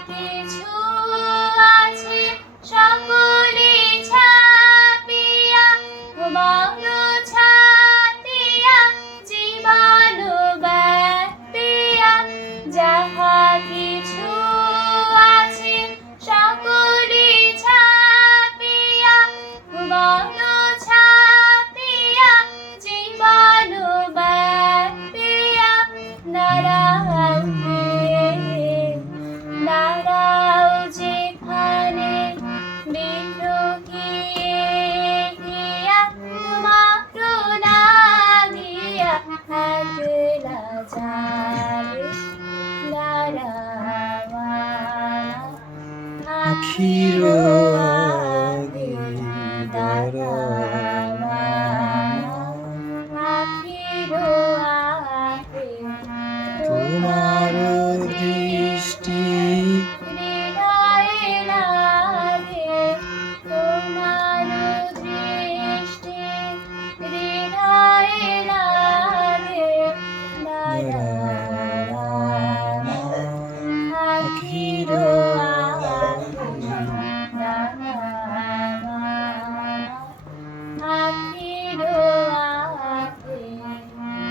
কিছু আছে সকলে 피로와